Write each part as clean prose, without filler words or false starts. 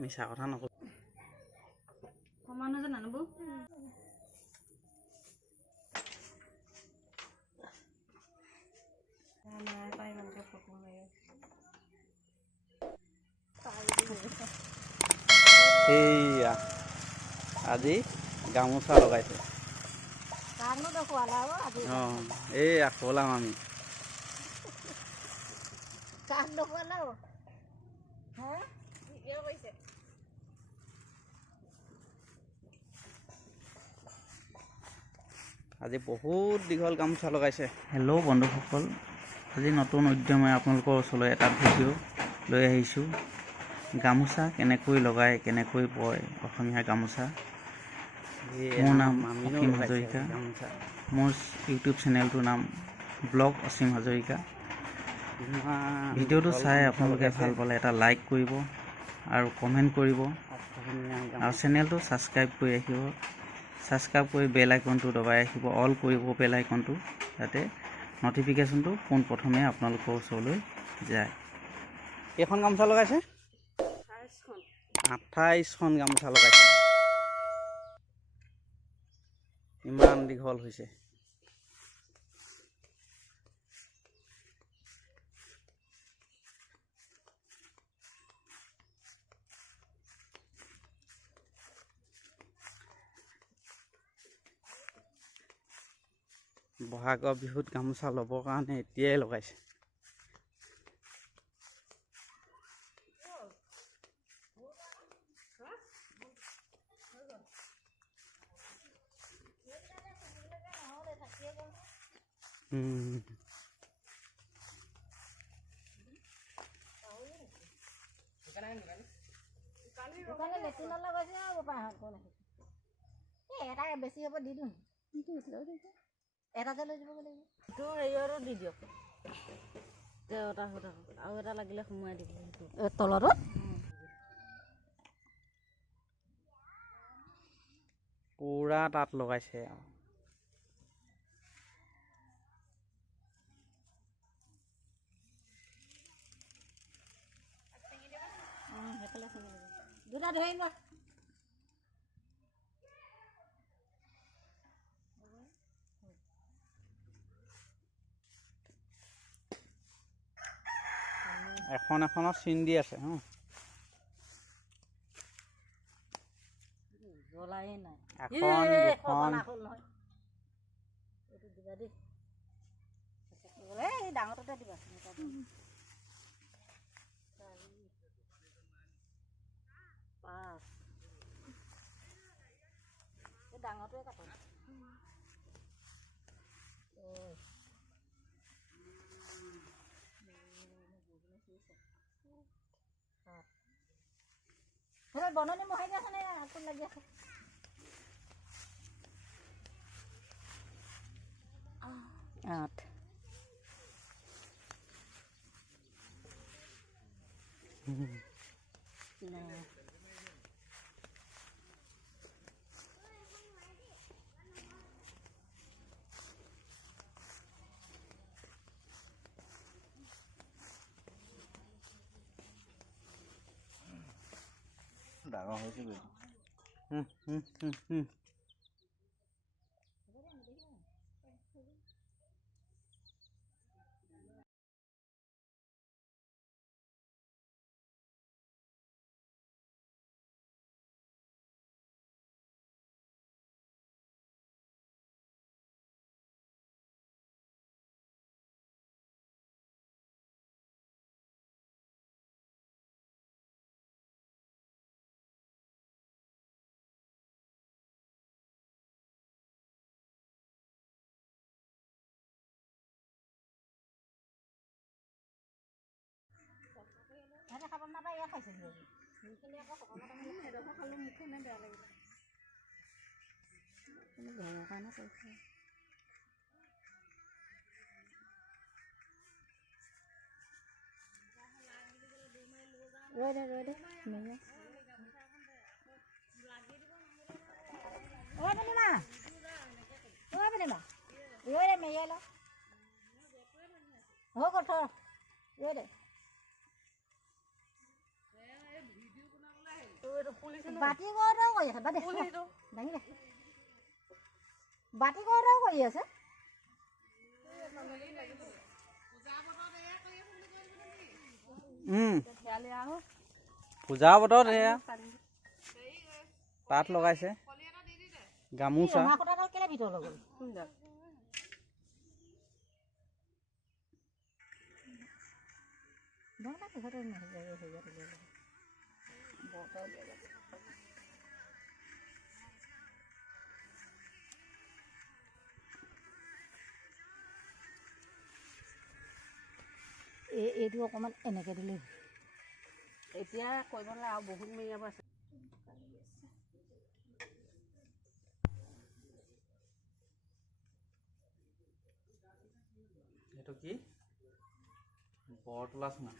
মিছা কথা নকব সমানো যে নানব এইয়া আজি গামোচা লগাইছে এই আকলাম আমি আজি বহুত দীঘল গামোচা লগাইছে। হেল্ল' বন্ধুসকল, আজি নতুন উদ্যমে আপোনালোকৰ ওচৰলৈ এটা ভিডিঅ' লৈ আহিছোঁ। গামোচা কেনেকৈ লগায়, কেনেকৈ বয় অসমীয়া গামোচা। মোৰ নাম অসীম হাজৰিকা। মোৰ ইউটিউব চেনেলটোৰ নাম ব্লগ অসীম হাজৰিকা। ভিডিঅ'টো চাই আপোনালোকে ভাল পালে এটা লাইক কৰিব আৰু কমেণ্ট কৰিব আৰু চেনেলটো ছাবস্ক্ৰাইব কৰি ৰাখিব। ছাবস্ক্ৰাইব কৰি বেল আইকনটো দবাই ৰাখিব, অল কৰিব বেল আইকনটো, যাতে নটিফিকেশ্যনটো পোনপ্ৰথমে আপোনালোকৰ ওচৰলৈ যায়। কেইখন গামোচা লগাইছে? 28খন গামোচা লগাইছে। ইমান দীঘল হৈছে। বহাগৰ বিহুত গামোচা ল'বৰ কাৰণে এতিয়াই লগাইছে। বেছি হ'ব দি দিম এটাতে লৈ যাব লাগিব তো হেৰিয়তো দি দিয়ক আৰু এটা লাগিলে সোমোৱাই দিব তলতো পুৰা তাত লগাইছে আৰু দুটা ধৰি লোৱা এখন এখনত চিন দি আছে। জ্বলাই নাই এখন দুখন এইটো দিবা দেই এই ডাঙৰটোতে দিবা পাঁচ এই ডাঙৰটোৱে কাটো বননি মহাই দিয়াছে নে হাতত লাগি আছে আঠ ডাঙৰ হৈছে। খাইছিলোঁ সেইখিনি আকৌ সকামত আমি এডোখৰ খালোঁ মুখখনে বেয়া লাগিলে কিন্তু ঘৰৰ কাৰণে কৰিছোঁ ৰৈ দে মেৰিয়া ঐ পূৰ্ণিমা ৰৈ দে মেৰিয়াই ল হৈ গ'ল থ ৰৈ দে বাতি কৰোঁতেও কৰি আছে দাঙি দে বাতি কৰোঁতেও কৰি আছে পূজা বতৰত সেয়া তাঁত লগাইছে গামোচা সূতাডাল কেলে ভিতৰলৈ গ'ল এইটো অকণমান এনেকৈ দিলেই এতিয়া কৰিবলৈ আৰু বহুত মেৰিয়াব আছে এইটো কি বৰতলা চুঙা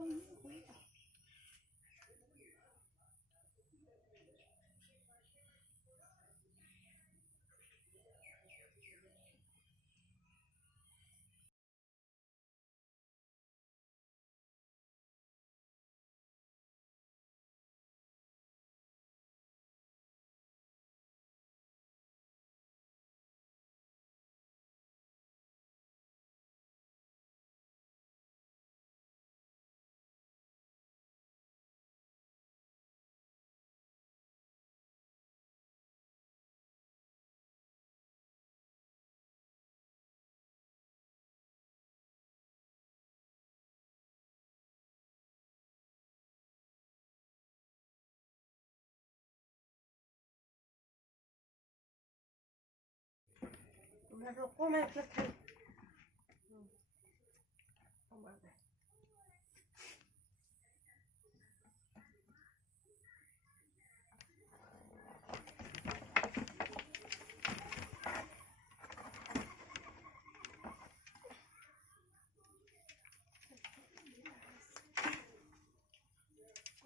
আৰু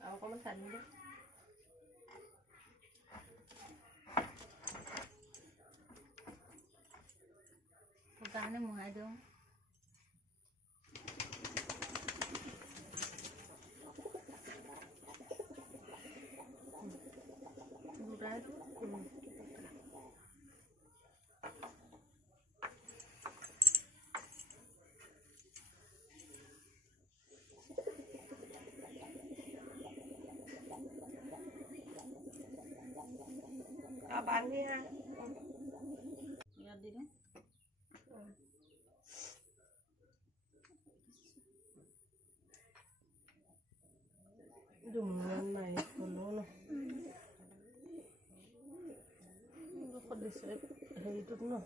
অকণমান চানি দে কাৰণে মোহাই দিওঁ বান্ধি ইয়াত দি দিওঁ দুমান মাৰি থ'লো ন হেৰিটোত ন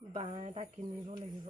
বাঁহ এটা কিনিব লাগিব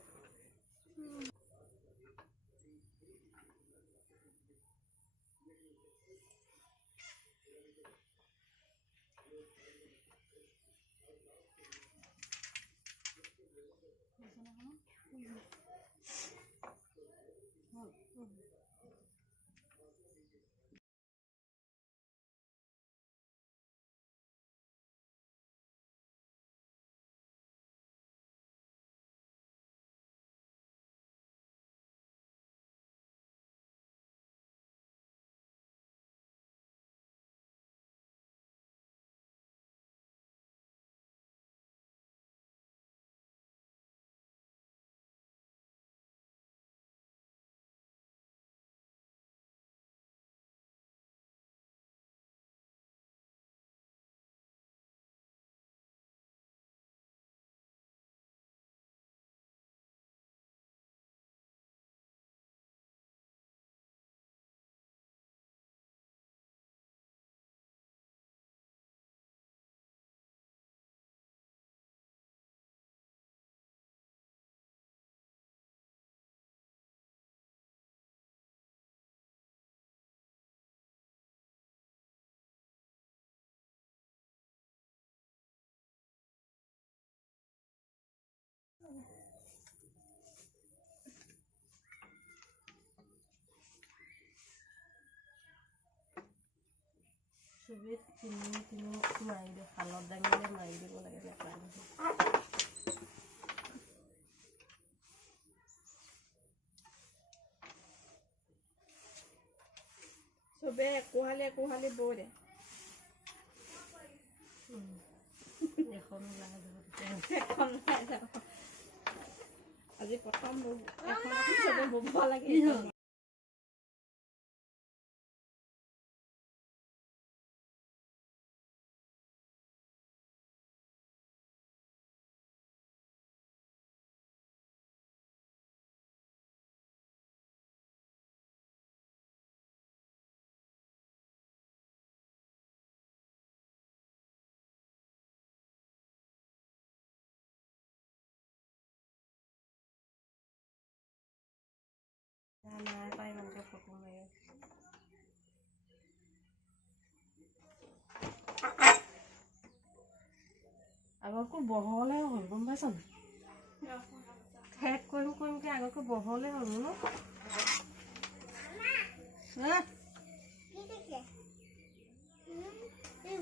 চুবিত তিনি মাৰি দিওঁ শালত দাঙিলে মাৰি দিব লাগে চবে কোহালি বৈ দে এখন ওলাই যাব আজি প্ৰথম এখন চবে বব লাগে নাই পাই ইমানকে ফটো মাৰি আগতকৈ বহলে হ'ল গম পাইছ ঠেক কৰিমকে আগতকৈ বহলে হ'ল ন কি